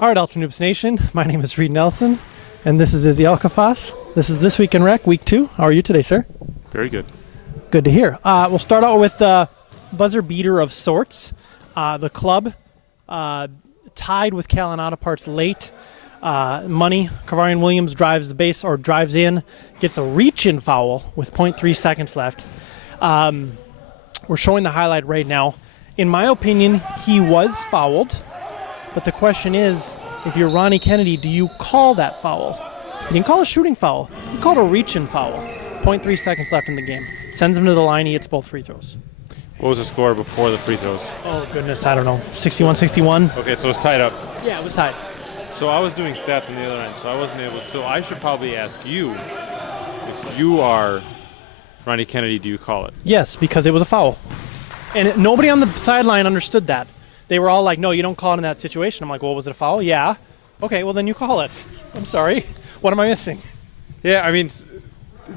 All right, Ultra Noobs Nation, my name is Reid Nelson, and this is Izzy Alcafas. This is This Week in Rec, Week 2. How are you today, sir? Very good. Good to hear. We'll start out with a buzzer beater of sorts. The Klub tied with Callahan Auto Parts late. Kavarian Williams drives the base, or drives in, gets a reach-in foul with 0.3 seconds left. We're showing the highlight right now. In my opinion, he was fouled. But the question is, if you're Ronnie Kennedy, do you call that foul? You can call a shooting foul. You call it a reach-in foul. 0.3 seconds left in the game. Sends him to the line. He hits both free throws. What was the score before the free throws? Oh, goodness. I don't know. 61-61? Okay, so it's tied up. Yeah, it was tied. So I was doing stats on the other end, so I wasn't able to. So I should probably ask you, if you are Ronnie Kennedy, do you call it? Yes, because it was a foul. And nobody on the sideline understood that. They were all like, no, you don't call it in that situation. I'm like, well, was it a foul? Yeah. Okay, well, then you call it. I'm sorry. What am I missing? Yeah, I mean,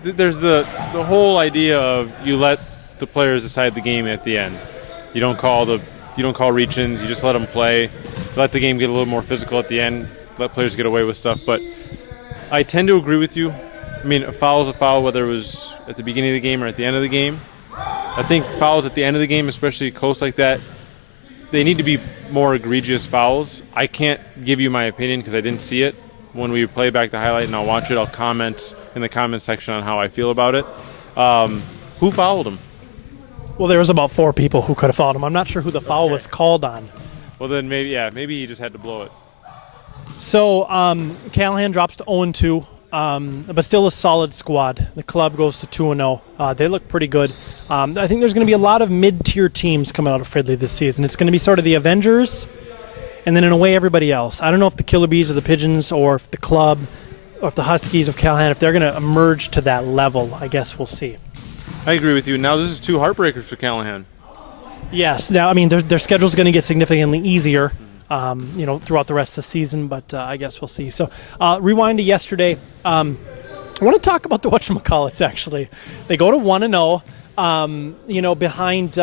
there's the whole idea of you let the players decide the game at the end. You don't call reach-ins. You just let them play. Let the game get a little more physical at the end. Let players get away with stuff. But I tend to agree with you. I mean, a foul is a foul, whether it was at the beginning of the game or at the end of the game. I think fouls at the end of the game, especially close like that, they need to be more egregious fouls. I can't give you my opinion because I didn't see it. When we play back the highlight and I'll watch it, I'll comment in the comment section on how I feel about it. Who fouled him? Well, there was about 4 people who could have fouled him. I'm not sure who the foul was called on. Well, then maybe he just had to blow it. So Callahan drops to 0-2, but still a solid squad. The Klub goes to 2-0. They look pretty good. I think there's going to be a lot of mid-tier teams coming out of Fridley this season. It's going to be sort of the Avengers, and then in a way everybody else. I don't know if the Killer Beez or the Pigeons, or if the Klub, or if the Huskies of Callahan, if they're going to emerge to that level. I guess we'll see. I agree with you. Now this is 2 heartbreakers for Callahan. Yes. Now, I mean, their schedule's going to get significantly easier, throughout the rest of the season, but I guess we'll see. So, rewind to yesterday. I want to talk about the WatchmaCallIts, actually. They go to 1-0, behind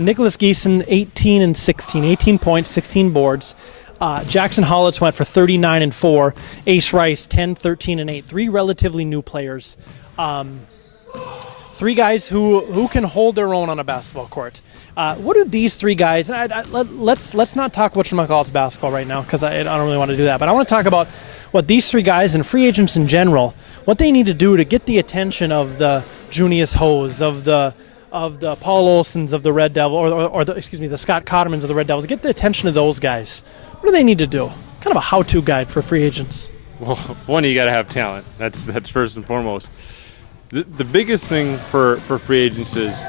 Nicholas Geeson, 18-16, 18 points, 16 boards. Jackson Hollitz went for 39-4. Ace Rice, 10, 13, and 8. 3 relatively new players. 3 guys who can hold their own on a basketball court. What do these 3 guys? And let's not talk WatchmaCallIts basketball right now because I don't really want to do that. But I want to talk about what these 3 guys and free agents in general, what they need to do to get the attention of the Junius Hose, of the Paul Olsons of the Red Devil, or the Scott Cottermans of the Red Devils. Get the attention of those guys. What do they need to do? Kind of a how-to guide for free agents. Well, one, you got to have talent. That's first and foremost. The biggest thing for free agents is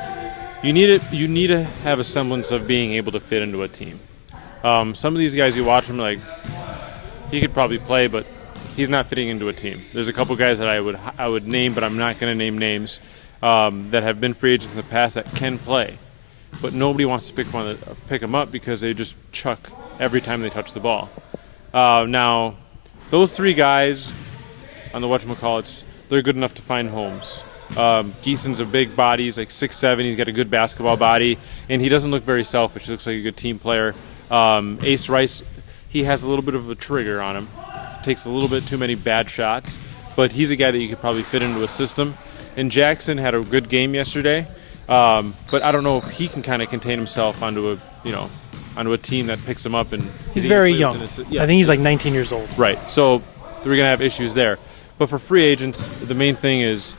you need to have a semblance of being able to fit into a team. Some of these guys, you watch them like he could probably play, but he's not fitting into a team. There's a couple guys that I would name, but I'm not going to name names that have been free agents in the past that can play, but nobody wants to pick them up because they just chuck every time they touch the ball. Now, those 3 guys on the WatchmaCallIts, they're good enough to find homes. Geeson's a big body. He's like 6'7". He's got a good basketball body, and he doesn't look very selfish. He looks like a good team player. Ace Rice, he has a little bit of a trigger on him. Takes a little bit too many bad shots, but he's a guy that you could probably fit into a system. And Jackson had a good game yesterday, but I don't know if he can kind of contain himself onto a team that picks him up. And he's very young. I think he's like 19 years old. Right. So we're going to have issues there. But for free agents, the main thing is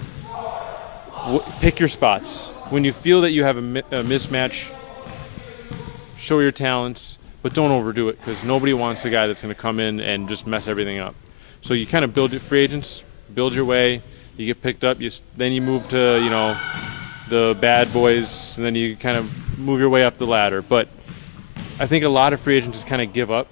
pick your spots. When you feel that you have a mismatch, show your talents, but don't overdo it because nobody wants a guy that's going to come in and just mess everything up. So you kind of build your free agents, build your way. You get picked up, then you move to the bad boys, and then you kind of move your way up the ladder. But I think a lot of free agents just kind of give up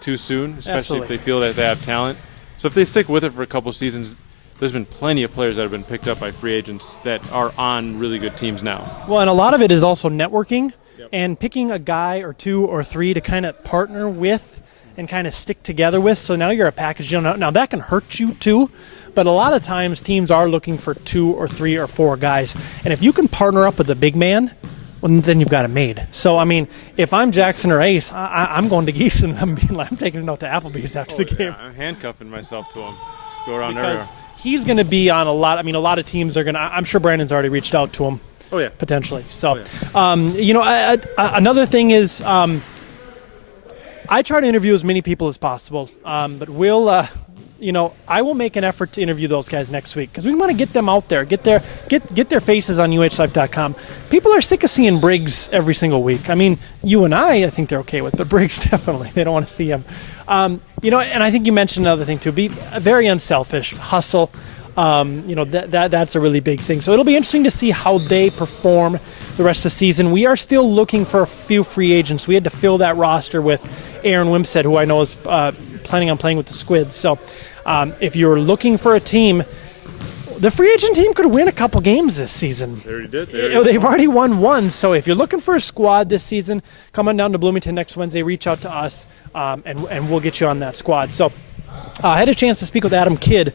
too soon, especially if they feel that they have talent. So if they stick with it for a couple seasons, there's been plenty of players that have been picked up by free agents that are on really good teams now. Well, and a lot of it is also networking and picking a guy or 2 or 3 to kind of partner with and kind of stick together with. So now you're a package deal. Now that can hurt you too, but a lot of times teams are looking for 2 or 3 or 4 guys. And if you can partner up with a big man, well, then you've got it made. So, I mean, if I'm Jackson or Ace, I'm going to Geese and I'm taking it out to Applebee's after the game. I'm handcuffing myself to him. Just go around Because everywhere. he's going to be on a lot. I mean, a lot of teams are going to. I'm sure Brandon's already reached out to him. Oh, yeah. Potentially. So, another thing is, I try to interview as many people as possible, but I will make an effort to interview those guys next week because we want to get them out there, get their faces on UHLife.com. People are sick of seeing Briggs every single week. I mean, you and I think they're okay with, but Briggs definitely they don't want to see him. And I think you mentioned another thing too: be very unselfish, hustle. That's a really big thing. So it'll be interesting to see how they perform the rest of the season. We are still looking for a few free agents. We had to fill that roster with Aaron Wimstead, who I know is planning on playing with the Squids. So if you're looking for a team, the free agent team could win a couple games this season. They already did. They've already won one. So if you're looking for a squad this season, come on down to Bloomington next Wednesday. Reach out to us, and we'll get you on that squad. So I had a chance to speak with Adam Kidd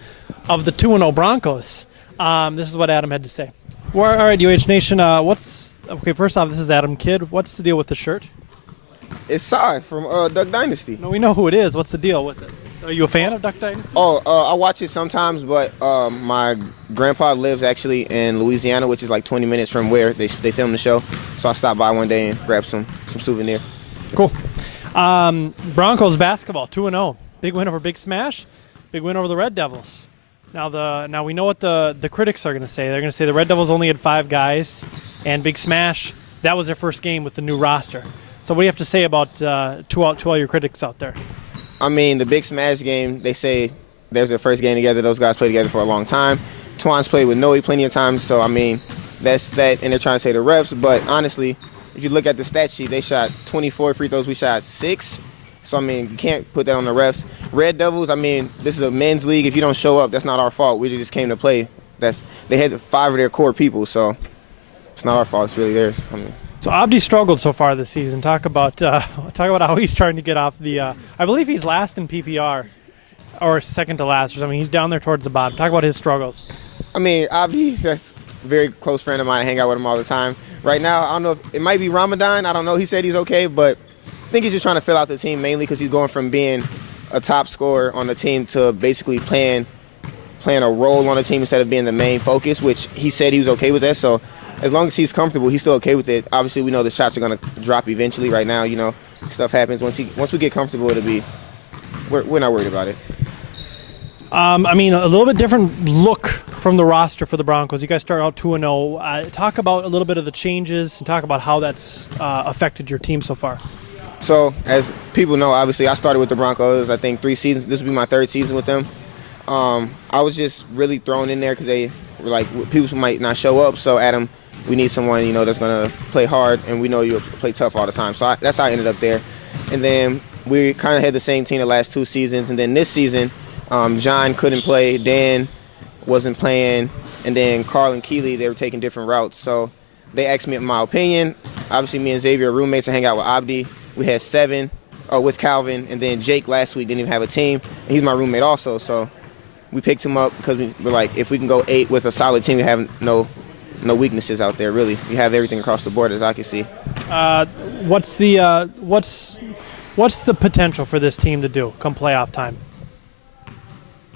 of the 2-0 Broncos. This is what Adam had to say. Well, all right, UH Nation, first off, this is Adam Kidd. What's the deal with the shirt? It's Sai from Duck Dynasty. No, we know who it is. What's the deal with it? Are you a fan of Duck Dynasty? I watch it sometimes, but my grandpa lives actually in Louisiana, which is like 20 minutes from where they film the show. So I stopped by one day and grabbed some souvenir. Cool. Broncos basketball, 2-0. Big win over Big Smash. Big win over the Red Devils. Now we know what the critics are going to say. They're going to say the Red Devils only had 5 guys, and Big Smash, that was their first game with the new roster. So what do you have to say about to all your critics out there? I mean, the Big Smash game, they say there's their first game together. Those guys played together for a long time. Twan's played with Noe plenty of times, so I mean, that's that. And they're trying to say the refs, but honestly, if you look at the stat sheet, they shot 24 free throws. We shot 6. So, I mean, you can't put that on the refs. Red Devils, I mean, this is a men's league. If you don't show up, that's not our fault. We just came to play. They had 5 of their core people, so it's not our fault. It's really theirs. I mean. So Abdi struggled so far this season. Talk about how he's trying to get off the. I believe he's last in PPR, or second to last or something. He's down there towards the bottom. Talk about his struggles. I mean, Abdi, that's a very close friend of mine. I hang out with him all the time. Right now, I don't know if it might be Ramadan. I don't know. He said he's okay, but I think he's just trying to fill out the team mainly because he's going from being a top scorer on the team to basically playing a role on the team instead of being the main focus, which he said he was okay with that. So as long as he's comfortable, he's still okay with it. Obviously, we know the shots are going to drop eventually. Right now, stuff happens. Once we get comfortable, we're not worried about it. I mean, a little bit different look from the roster for the Broncos. You guys start out 2-0. Talk about a little bit of the changes and talk about how that's affected your team so far. So, as people know, obviously, I started with the Broncos, I think 3 seasons. This will be my 3rd season with them. I was just really thrown in there because they were like, people might not show up. So, Adam, we need someone, that's going to play hard, and we know you'll play tough all the time. So, that's how I ended up there. And then we kind of had the same team the last 2 seasons. And then this season, John couldn't play, Dan wasn't playing, and then Carl and Keeley, they were taking different routes. So, they asked me my opinion. Obviously, me and Xavier are roommates. I hang out with Abdi. We had 7 with Calvin, and then Jake last week didn't even have a team, and he's my roommate also. So we picked him up because we were like, if we can go 8 with a solid team, we have no weaknesses out there, really. We have everything across the board, as I can see. What's the potential for this team to do come playoff time?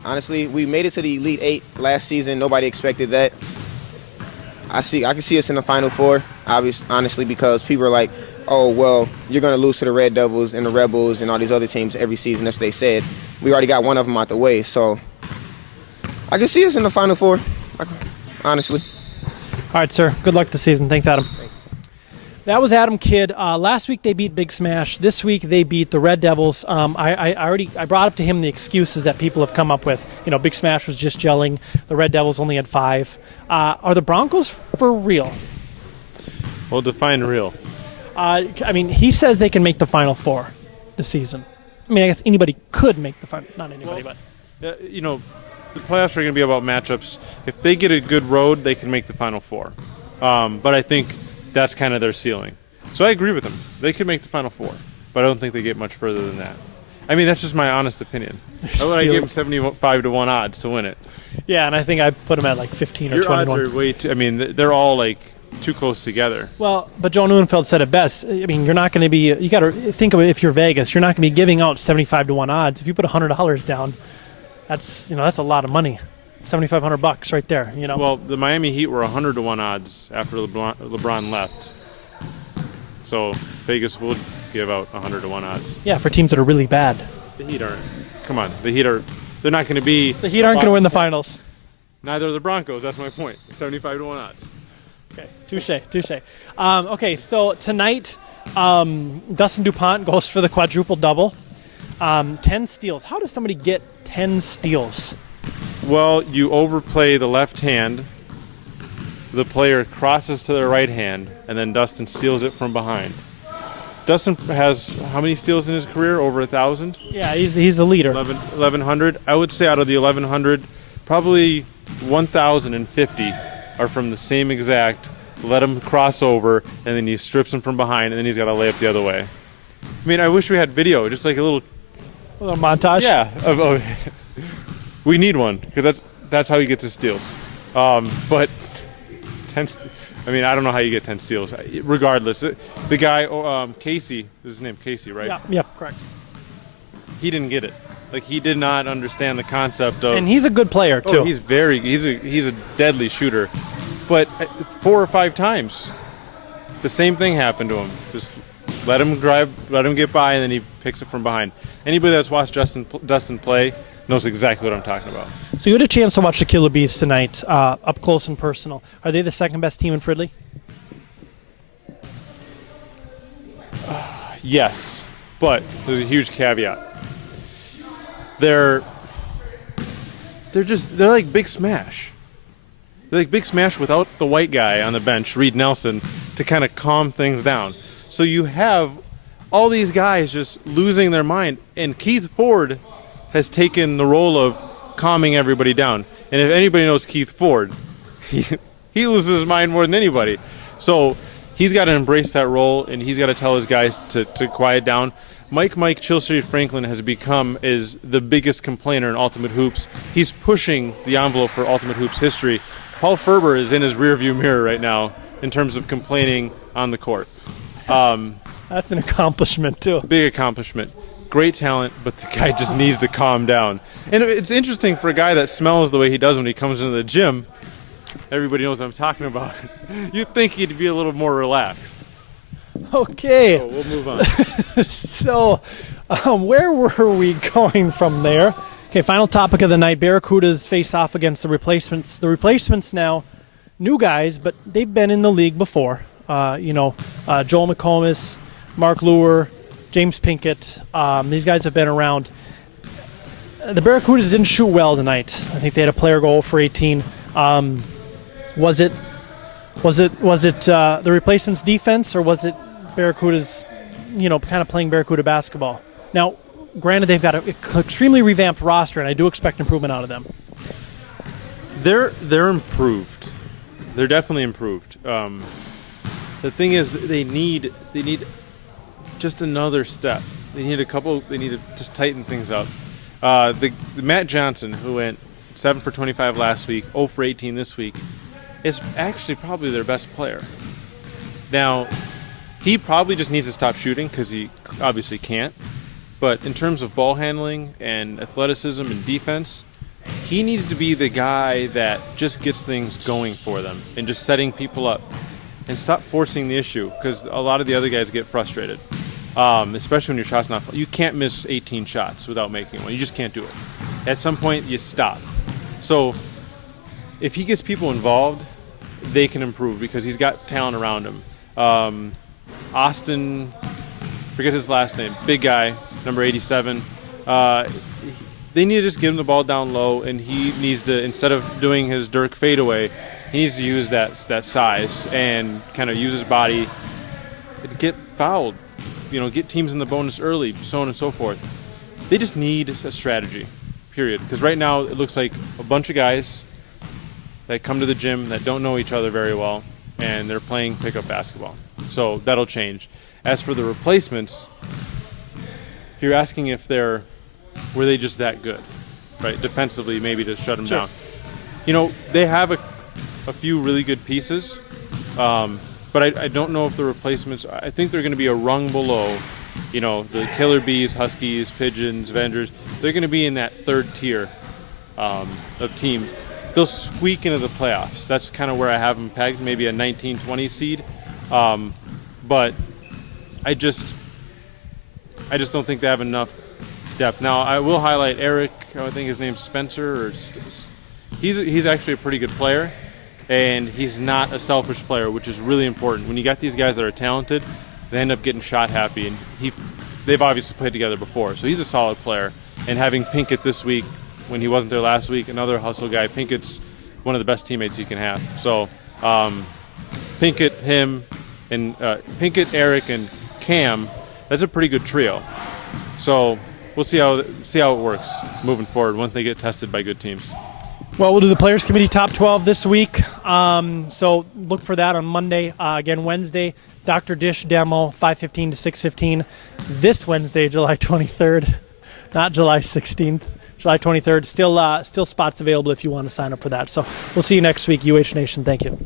Honestly, we made it to the Elite 8 last season. Nobody expected that. I can see us in the Final 4, honestly, because people are like, oh, well, you're going to lose to the Red Devils and the Rebels and all these other teams every season. That's what they said. We already got one of them out the way. So I can see us in the Final 4, honestly. All right, sir. Good luck this season. Thanks, Adam. That was Adam Kidd. Last week they beat Big Smash. This week they beat the Red Devils. I brought up to him the excuses that people have come up with. Big Smash was just gelling. The Red Devils only had 5. Are the Broncos for real? Well, define real. He says they can make the Final 4 this season. I guess anybody could make the final. Not anybody, but. The playoffs are going to be about matchups. If they get a good road, they can make the Final 4. But I think that's kind of their ceiling. So I agree with them. They could make the Final 4, but I don't think they get much further than that. That's just my honest opinion. I gave them 75 to 1 odds to win it. Yeah, and I think I put them at like 15 or Your 21. odds are way too. They're all like too close together. Well, but Joe Neuenfeld said it best. I mean, you're not going to be. You got to think of it. If you're Vegas, you're not going to be giving out 75-1 odds. If you put $100 down, that's a lot of money. $7,500 right there. Well, the Miami Heat were 100-1 odds after LeBron left. So Vegas would give out 100-1 odds. Yeah, for teams that are really bad. The Heat aren't. Come on, the Heat are. They're not going to be. The Heat aren't going to win the finals. Neither are the Broncos. That's my point. 75-1 odds. Okay, touche. Okay, so tonight, Dustin Dupont goes for the quadruple-double. 10 steals. How does somebody get 10 steals? Well, you overplay the left hand. The player crosses to their right hand, and then Dustin steals it from behind. Dustin has how many steals in his career? Over 1,000? Yeah, he's the leader. 1,100. I would say out of the 1,100, probably 1,050 are from the same exact. Let him cross over, and then he strips him from behind, and then he's got to lay up the other way. I mean, I wish we had video, just like a little montage. Yeah, we need one because that's how he gets his steals. But 10. I mean, I don't know how you get 10 steals. Regardless, the guy Casey, is his name Casey, right? Yeah. Yep. Correct. He didn't get it. Like, he did not understand the concept of. And he's a good player too. He's a deadly shooter. But 4 or 5 times, the same thing happened to him. Just let him drive, let him get by, and then he picks it from behind. Anybody that's watched Dustin play knows exactly what I'm talking about. So you had a chance to watch the Killer Beez tonight, up close and personal. Are they the second best team in Fridley? Yes, but there's a huge caveat. They're like Big Smash. They're like Big Smash without the white guy on the bench, Reed Nelson, to kind of calm things down. So you have all these guys just losing their mind, and Keith Ford has taken the role of calming everybody down. And if anybody knows Keith Ford, he loses his mind more than anybody. So he's got to embrace that role, and he's got to tell his guys to quiet down. Mike Chill City Franklin has become the biggest complainer in Ultimate Hoops. He's pushing the envelope for Ultimate Hoops history. Paul Ferber is in his rearview mirror right now in terms of complaining on the court. That's an accomplishment too. Big accomplishment. Great talent, but the guy just needs to calm down. And it's interesting for a guy that smells the way he does when he comes into the gym. Everybody knows what I'm talking about. You'd think he'd be a little more relaxed. Okay. So we'll move on. So, where were we going from there? Okay, final topic of the night. Barracudas face off against the replacements. The replacements now, new guys, but they've been in the league before. Joel McComas, Mark Lure, James Pinkett. These guys have been around. The Barracudas didn't shoot well tonight. I think they had a player go 0 for 18. Was it the replacements defense, or was it Barracudas, kind of playing Barracuda basketball? Now, granted, they've got an extremely revamped roster, and I do expect improvement out of them. They're improved. They're definitely improved. The thing is, they need just another step. They need to just tighten things up. The Matt Johnson, who went 7 for 25 last week, 0 for 18 this week, is actually probably their best player. Now, he probably just needs to stop shooting because he obviously can't. But in terms of ball handling and athleticism and defense, he needs to be the guy that just gets things going for them and just setting people up and stop forcing the issue, because a lot of the other guys get frustrated, especially when your shot's not. You can't miss 18 shots without making one. You just can't do it. At some point, you stop. So if he gets people involved, they can improve because he's got talent around him. Austin, forget his last name, big guy, number 87. They need to just give him the ball down low, and he needs to, instead of doing his Dirk fadeaway, he needs to use that size and kind of use his body, get fouled, get teams in the bonus early, so on and so forth. They just need a strategy, period. Because right now it looks like a bunch of guys that come to the gym that don't know each other very well, and they're playing pickup basketball. So that'll change. As for the replacements, you're asking if were they just that good, right? Defensively, maybe to shut them down. They have a few really good pieces. But I don't know if the replacements. I think they're going to be a rung below. The Killer Bees, Huskies, Pigeons, Avengers. They're going to be in that third tier of teams. They'll squeak into the playoffs. That's kind of where I have them pegged, maybe a 19-20 seed. But I just don't think they have enough depth. Now, I will highlight Eric. I think his name's Spencer. He's actually a pretty good player, and he's not a selfish player, which is really important. When you got these guys that are talented, they end up getting shot happy, and they've obviously played together before, so he's a solid player. And having Pinkett this week, when he wasn't there last week, another hustle guy. Pinkett's one of the best teammates you can have. So Pinkett, Eric, and Cam, that's a pretty good trio. So we'll see how it works moving forward once they get tested by good teams. Well, we'll do the Players Committee Top 12 this week. So look for that on Monday. Again, Wednesday, Dr. Dish demo, 5:15 to 6:15. This Wednesday, July 23rd, not July 16th. July 23rd. Still spots available if you want to sign up for that. So we'll see you next week, UH Nation. Thank you.